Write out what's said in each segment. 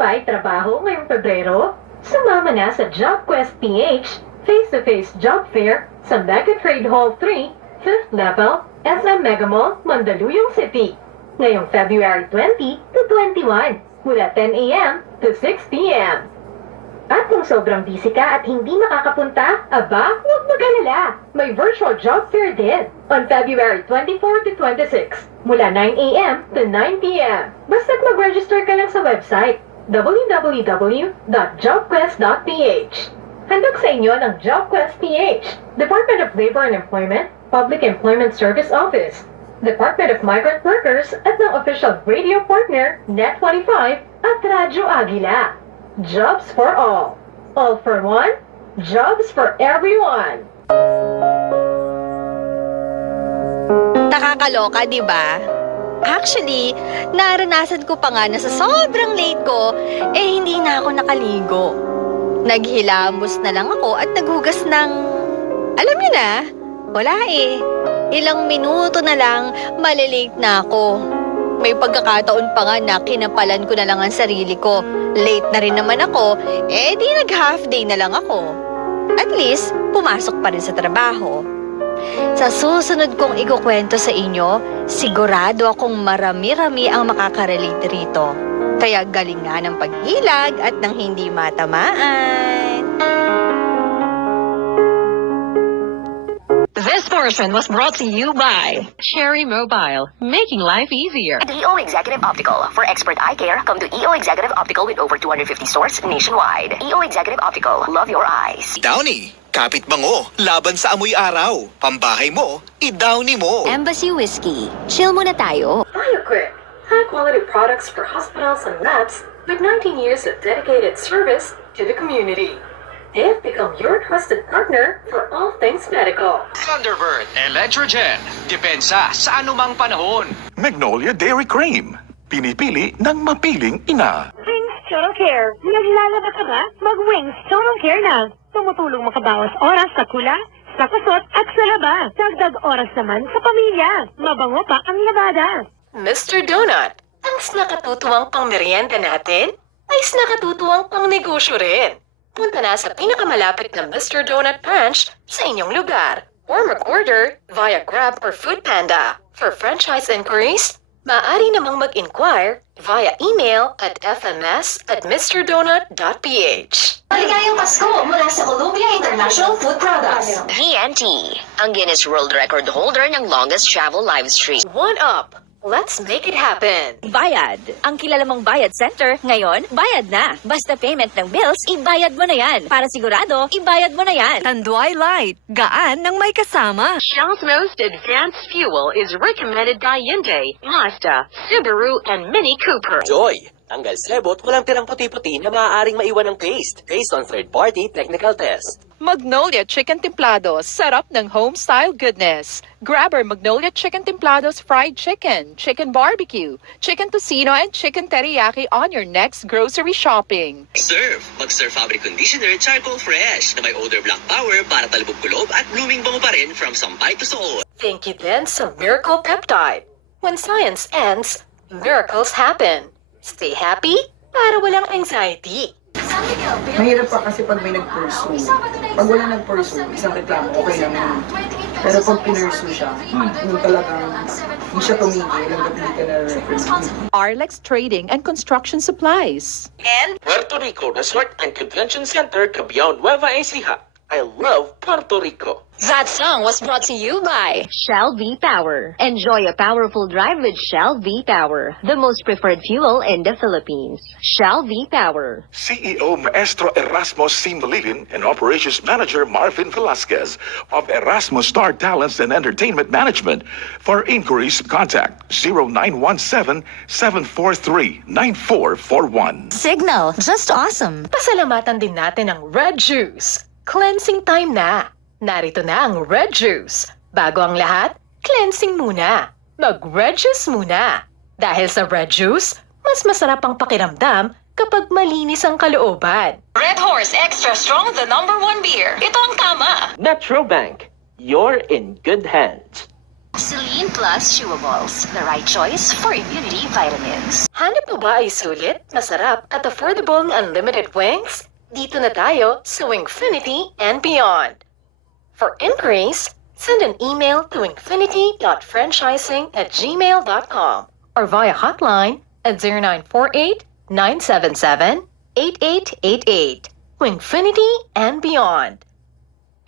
ba ay trabaho ngayong Pebrero? Sumama na sa JobQuest PH face-to-face job fair sa Mega Trade Hall 3, 5th level, SM Mega Mall, Mandaluyong City. Ngayong February 20 to 21, mula 10 a.m. to 6 p.m. At kung sobrang busy ka at hindi makakapunta, aba, huwag mag-alala. May virtual job fair din on February 24 to 26, mula 9 a.m. to 9 p.m. Basta't mag-register ka lang sa website www.jobquest.ph. Handog sa inyo ng JobQuest PH, Department of Labor and Employment, Public Employment Service Office, Department of Migrant Workers at ng official radio partner Net25 at Radyo Agila. Jobs for all for one, jobs for everyone. Nakakaloka, di ba? Actually, naranasan ko pa nga na sa sobrang late ko, hindi na ako nakaligo. Naghilamos na lang ako at naghugas ng... Alam niyo na, wala Ilang minuto na lang, malilate na ako. May pagkakataon pa nga na kinapalan ko na lang ang sarili ko. Late na rin naman ako, di nag-half day na lang ako. At least, pumasok pa rin sa trabaho. Sa susunod kong ikukwento sa inyo, sigurado akong marami-rami ang makakarelate rito. Kaya galing nga ng pag-ilag at ng hindi matamaan. This portion was brought to you by Cherry Mobile, making life easier. And EO Executive Optical. For expert eye care, come to EO Executive Optical with over 250 stores nationwide. EO Executive Optical. Love your eyes. Downy, kapit bango, laban sa amoy araw. Pambahay mo, i-Downy mo. Embassy Whiskey. Chill muna tayo. BioQuick, high-quality products for hospitals and labs with 19 years of dedicated service to the community. They've become your trusted partner for all things medical. Thunderbird Electrogen. Depensa sa anumang panahon. Magnolia Dairy Cream. Pinipili ng mapiling ina. Wings Total Care. Naglalaba ka ba? Mag-Wings Total Care na. Tumutulong makabawas oras sa kulang, sa kusot at sa laba. Dagdag oras naman sa pamilya. Mabango pa ang labada. Mr. Donut, ang nakatutuwang pang merienda natin ay nakatutuwang pang negosyo rin. Punta na sa pinakamalapit na Mr. Donut Branch sa inyong lugar or mag-order via Grab or Foodpanda. For franchise inquiries, maaari namang mag-inquire via email at fms@mrdonut.ph. Maligayang Pasko mula sa Columbia International Food Products. GNT, ang Guinness World Record holder ng longest travel live stream. One up! Let's make it happen! Bayad. Ang kilala mong bayad center, ngayon, bayad na. Basta payment ng bills, ibayad mo na yan. Para sigurado, ibayad mo na yan. Tanduay Light, gaan ng may kasama. Shell's most advanced fuel is recommended by Hyundai, Mazda, Subaru, and Mini Cooper. Joy, tanggal sebot, walang tirang puti-puti na maaaring maiwan ng paste based on third-party technical test. Magnolia Chicken Templados, sarap ng home-style goodness. Grab our Magnolia Chicken Templados fried chicken, chicken barbecue, chicken tocino, and chicken teriyaki on your next grocery shopping. Serve! Mag-Serve Fabric Conditioner Charcoal Fresh na may odor block power para talbog kulob at blooming bango pa rin from sampay to suot. Thank you then sa Miracle Peptide. When science ends, miracles happen. Stay happy para walang anxiety. Mahirap pa kasi pag may nag-pursue. Pag wala nag-pursue, isang reklamo, okay lang yun. Pero pag pinursue siya, yung talagang hindi siya tumigil, hanggang hindi ka na-represent. Arlex Trading and Construction Supplies. And Puerto Rico Resort and Convention Center, Cabion, Nueva Ecija. I love Puerto Rico. That song was brought to you by Shell V-Power. Enjoy a powerful drive with Shell V-Power, the most preferred fuel in the Philippines. Shell V-Power. CEO Maestro Erasmus C. Malilin and Operations Manager Marvin Velasquez of Erasmus Star Talents and Entertainment Management. For inquiries, contact 0917-743-9441. Signal, just awesome. Pasalamatan din natin ang Red Juice. Cleansing time na. Narito na ang Red Juice. Bago ang lahat, cleansing muna. Mag-Red Juice muna. Dahil sa Red Juice, mas masarap ang pakiramdam kapag malinis ang kalooban. Red Horse Extra Strong, the #1 beer. Ito ang tama. Metro Bank, you're in good hands. Celine Green Plus Chewables, the right choice for immunity vitamins. Hanap mo ba ay sulit, masarap at affordable na unlimited wings? Dito na tayo sa Wingfinity and beyond. For inquiries, send an email to wingfinity.franchising@gmail.com or via hotline at 0948-977-8888. Wingfinity and beyond.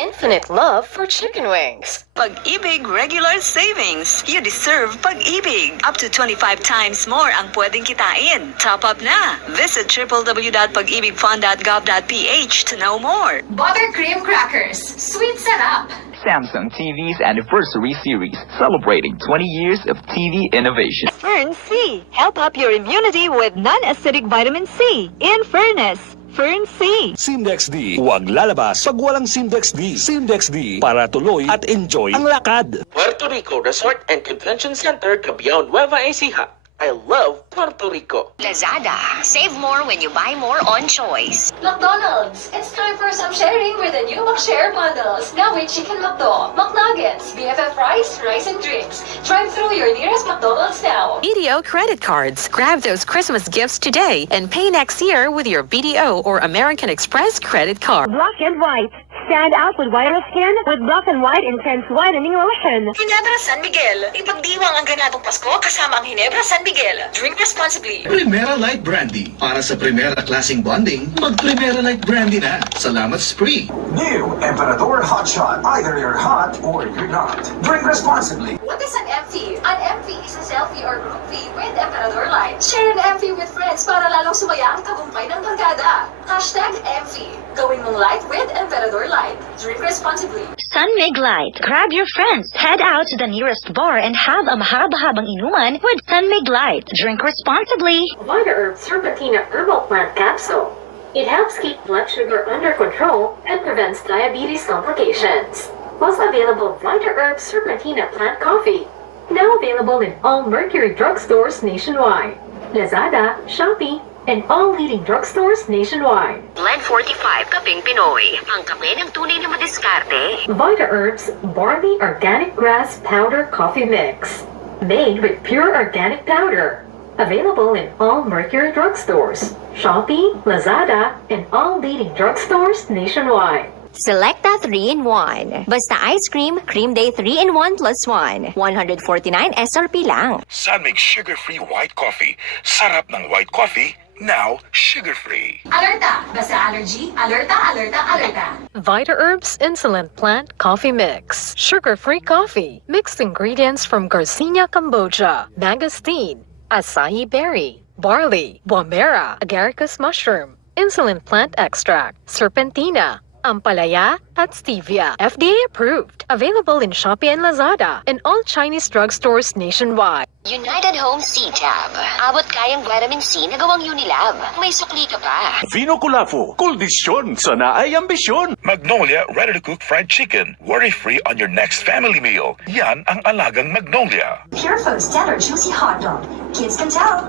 Infinite love for chicken wings. Pag-ibig Regular Savings. You deserve Pag-ibig. Up to 25 times more ang pwedeng kitain. Top up na. Visit www.pagibigfund.gov.ph to know more. Buttercream crackers. Sweet setup. Samsung TV's anniversary series, celebrating 20 years of TV innovation. Fern C. Help up your immunity with non-acidic vitamin C. In fairness, Fern C. Simdex D. Huwag lalabas pag walang Simdex D. Simdex D para tuloy at enjoy ang lakad. Puerto Rico Resort and Convention Center, Cabion, Nueva Ecija. I love Puerto Rico. Lazada. Save more when you buy more on Choice. McDonald's. It's time for some sharing with the new McShare bundles. Now with Chicken McDo, McNuggets, BFF rice and drinks. Drive through your nearest McDonald's now. BDO credit cards. Grab those Christmas gifts today and pay next year with your BDO or American Express credit card. Black and white. Stand out with whiter skin with Black and White Intense Whitening Lotion. Ginebra San Miguel. Ipagdiwang ang ganadong Pasko kasama ang Ginebra San Miguel. Drink responsibly. Primera Light Brandy. Para sa Primera klaseng bonding, mag Primera Light Brandy na. Salamat Spree. New Emperador Hot Shot. Either you're hot or you're not. Drink responsibly. What is an MV? An MV is a selfie or group V with Emperador Light. Share an MV with friends para lalong sumaya ang tagumpay ng barkada. #MV. Going mong light with Emperador Light. Drink responsibly. Sunmig Light. Grab your friends. Head out to the nearest bar and have a mahaba-habang inuman with Sunmig Light. Drink responsibly. Vita Herb Serpentina Herbal Plant Capsule. It helps keep blood sugar under control and prevents diabetes complications. Was available Vita Herb Serpentina Plant Coffee. Now available in all Mercury drugstores nationwide. Lazada, Shopee, and all leading drugstores nationwide. Blend 45 Kaping Pinoy. Ang kape ng tunay na madiskarte. Vita Herbs Barley Organic Grass Powder Coffee Mix. Made with pure organic powder. Available in all Mercury drugstores, Shopee, Lazada, and all leading drugstores nationwide. Selecta 3-in-1. Basta Ice Cream, Cream Day 3-in-1 plus 1. 149 SRP lang. Sunmig Sugar-Free White Coffee. Sarap ng white coffee, now sugar-free. Alerta! Basta allergy, alerta, alerta, alerta. Vita Herbs Insulin Plant Coffee Mix. Sugar-free coffee. Mixed ingredients from Garcinia, Cambodia, mangosteen, acai berry, barley, guamera, agaricus mushroom, insulin plant extract, serpentina, ampalaya, at stevia. FDA approved. Available in Shopee and Lazada and all Chinese drugstores nationwide. United Home C-Tab. Abot kayang vitamin C na gawang Unilab. May sukli ka pa. Vino Culafo. Kondisyon. Sana ay ambisyon. Magnolia ready-to-cook fried chicken. Worry-free on your next family meal. Yan ang alagang Magnolia. Pure Food Standard Juicy Hot Dog. Kids can tell.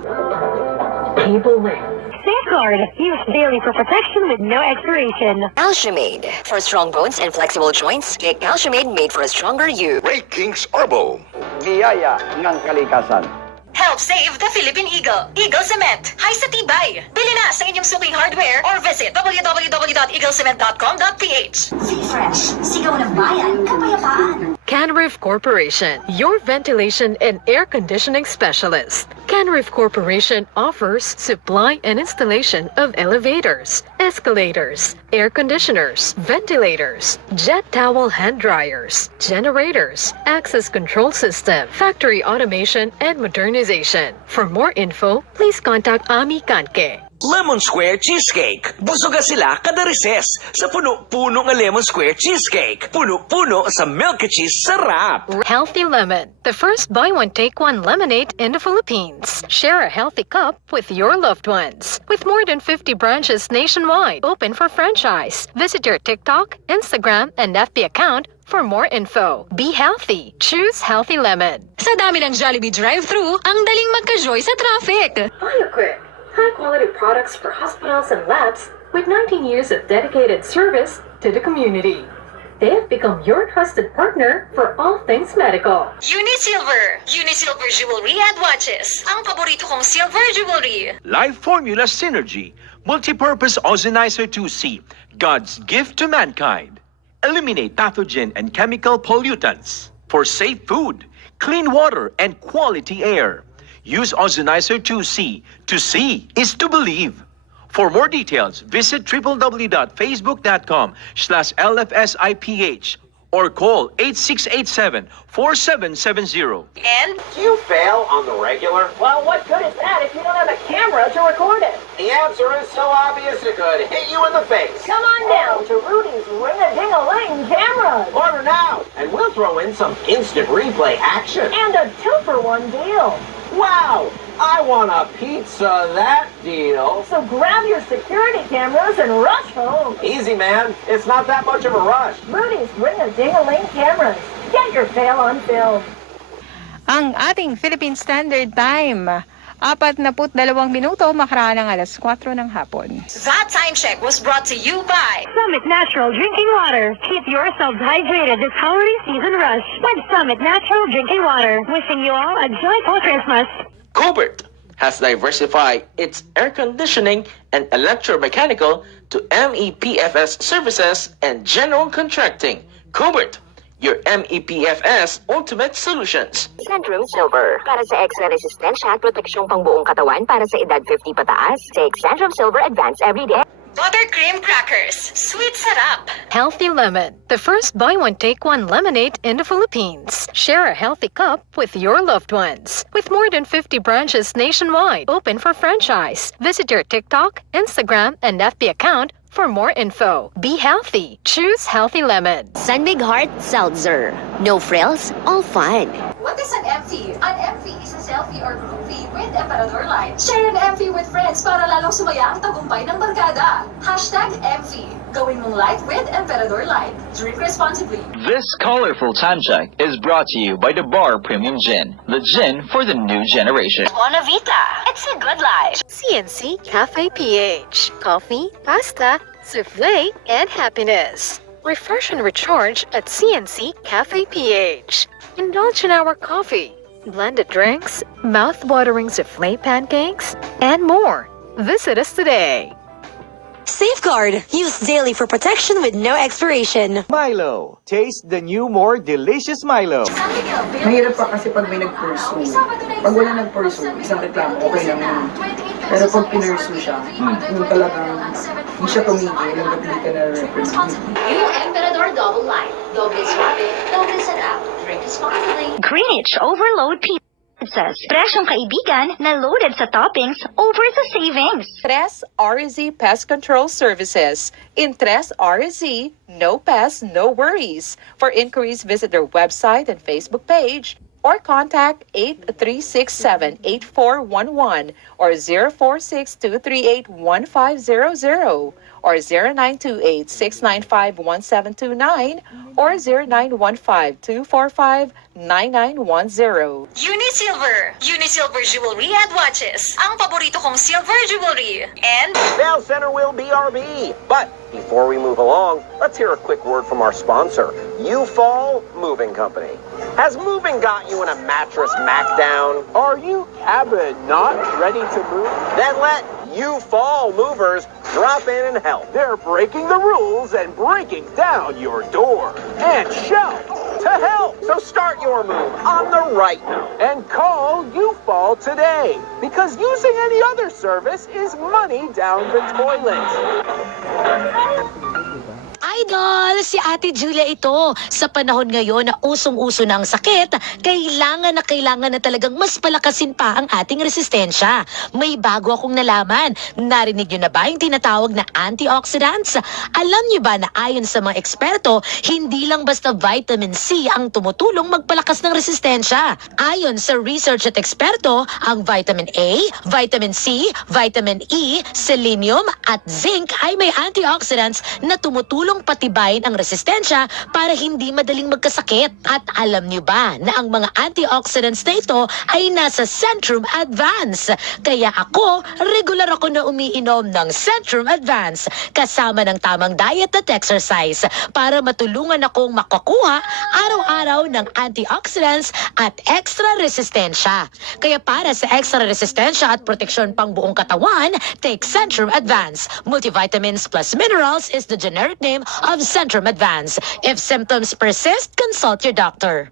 Table Link. Safeguard. Use daily for protection with no expiration. Calciumade. For strong bones and flexible joints, take Calciumade made for a stronger you. Ray King's Herbal. Biyaya ng kalikasan. Help save the Philippine Eagle. Eagle Cement. High sa tibay. Bili na sa inyong suking hardware or visit www.eaglecement.com.ph. V-Fresh. Sigaw ng bayan, kapayapaan. Canrif Corporation, your ventilation and air conditioning specialist. Canrif Corporation offers supply and installation of elevators, escalators, air conditioners, ventilators, jet towel hand dryers, generators, access control system, factory automation, and modernization. For more info, please contact Ami Kanke. Lemon Square Cheesecake. Busoga sila kada recess sa puno-puno nga Lemon Square Cheesecake. Puno-puno sa milky cheese sarap. Healthy Lemon, the first buy one take one lemonade in the Philippines. Share a healthy cup with your loved ones. With more than 50 branches nationwide, open for franchise. Visit your TikTok, Instagram, and FB account for more info. Be healthy. Choose Healthy Lemon. Sa dami ng Jollibee drive-thru, ang daling magka-joy sa traffic. BioQuick. High-quality products for hospitals and labs with 19 years of dedicated service to the community. They have become your trusted partner for all things medical. Unisilver. Unisilver Jewelry and Watches. Ang paborito kong silver jewelry. Life Formula Synergy, Multipurpose Ozonizer 2C, God's gift to mankind. Eliminate pathogen and chemical pollutants for safe food, clean water, and quality air. Use Ozonizer 2C. To see is to believe. For more details, visit www.facebook.com/LFSIPH or call 8687-4770. And Do you fail on the regular? Well, what good is that if you don't have a camera to record it? The answer is so obvious it could hit you in the face. Come on down to Rudy's Ring-a-Ding-a-Ling cameras. Order now, and we'll throw in some instant replay action. And a 2-for-1 deal. Wow! I want a pizza that deal. So grab your security cameras and rush home. Easy, man. It's not that much of a rush. Rudy's Ring-a-Ding-a-Ling cameras. Get your fail on film. Ang ating Philippine Standard Time, 42 minuto makaraan ng alas 4 ng hapon. that time check was brought to you by Summit Natural Drinking Water. Keep yourselves hydrated this holiday season rush with Summit Natural Drinking Water. Wishing you all a joyful Christmas. Cobert has diversified its air conditioning and electromechanical to MEPFS services and general contracting. Cobert, your MEPFS ultimate solutions. Centrum Silver. Para sa extra resistensya at proteksyong pangbuong katawan para sa edad 50 pataas, take Centrum Silver Advance every day. Buttercream Crackers. Sweet sarap. Healthy Lemon, the first buy one take one lemonade in the Philippines. Share a healthy cup with your loved ones. With more than 50 branches nationwide, open for franchise. Visit your TikTok, Instagram, and FB account for more info. Be healthy. Choose Healthy Lemon. Sunbig Heart Seltzer. No frills, all fun. What is an MV? An MV is a selfie or group feed with Emperador Light. Share an MV with friends para lalong sumaya ang tagumpay ng barkada. #MV. Gawin mong light with Emperador Light. Drink responsibly. This colorful time check is brought to you by the Bar Premium Gin, the gin for the new generation. Bonavita. It's a good life. CNC Cafe PH. Coffee, pasta, souffle, and happiness. Refresh and recharge at CNC Cafe PH. Indulge in our coffee, blended drinks, mouth-watering souffle pancakes, and more. Visit us today. Safeguard. Use daily for protection with no expiration. Milo. Taste the new, more delicious Milo. Mahirap pa kasi pag may nag-pursue. Pag wala nag-pursue, isang reklamo, okay lang yun. Pero pag pinursu siya, yung talagang hindi siya tumigil, yung hindi ka na-represent. New Emperador Double Light. Doble suave, doble sarap. Drink responsibly. Greenwich Overload Pizzas. Presyong kaibigan na loaded sa toppings over sa savings. Tres RZ Pest Control Services. In Tres RZ, no pests, no worries. For inquiries, visit their website and Facebook page or contact 8367-8411 or 046-238-1500 or 0928-695-1729 or 0915-245-9910. Unisilver. Unisilver Jewelry and Watches. Ang paborito kong silver jewelry. And Sales Center will BRB. But before we move along, let's hear a quick word from our sponsor, U-Fall Moving Company. Has moving got you in a mattress smackdown? Are you cabin not ready to move? Then let U-Fall Movers drop in and help. They're breaking the rules and breaking down your door and shelf to help. So start your move on the right note and call U-Fall today, because using any other service is money down the toilet. Idol, si Ate Julia ito. Sa panahon ngayon na usong-uso na ang sakit, kailangan na talagang mas palakasin pa ang ating resistensya. May bago akong nalaman. Narinig niyo na ba yung tinatawag na antioxidants? Alam niyo ba na ayon sa mga eksperto, hindi lang basta vitamin C ang tumutulong magpalakas ng resistensya. Ayon sa research at eksperto, ang vitamin A, vitamin C, vitamin E, selenium at zinc ay may antioxidants na tumutulong papatibayin ang resistensya para hindi madaling magkasakit. At alam niyo ba na ang mga antioxidants na ito ay nasa Centrum Advance? Kaya ako, regular ako na umiinom ng Centrum Advance kasama ng tamang diet at exercise para matulungan akong makakuha araw-araw ng antioxidants at extra resistensya. Kaya para sa extra resistensya at proteksyon pang buong katawan, take Centrum Advance. Multivitamins plus minerals is the generic name of Centrum Advance. If symptoms persist, consult your doctor.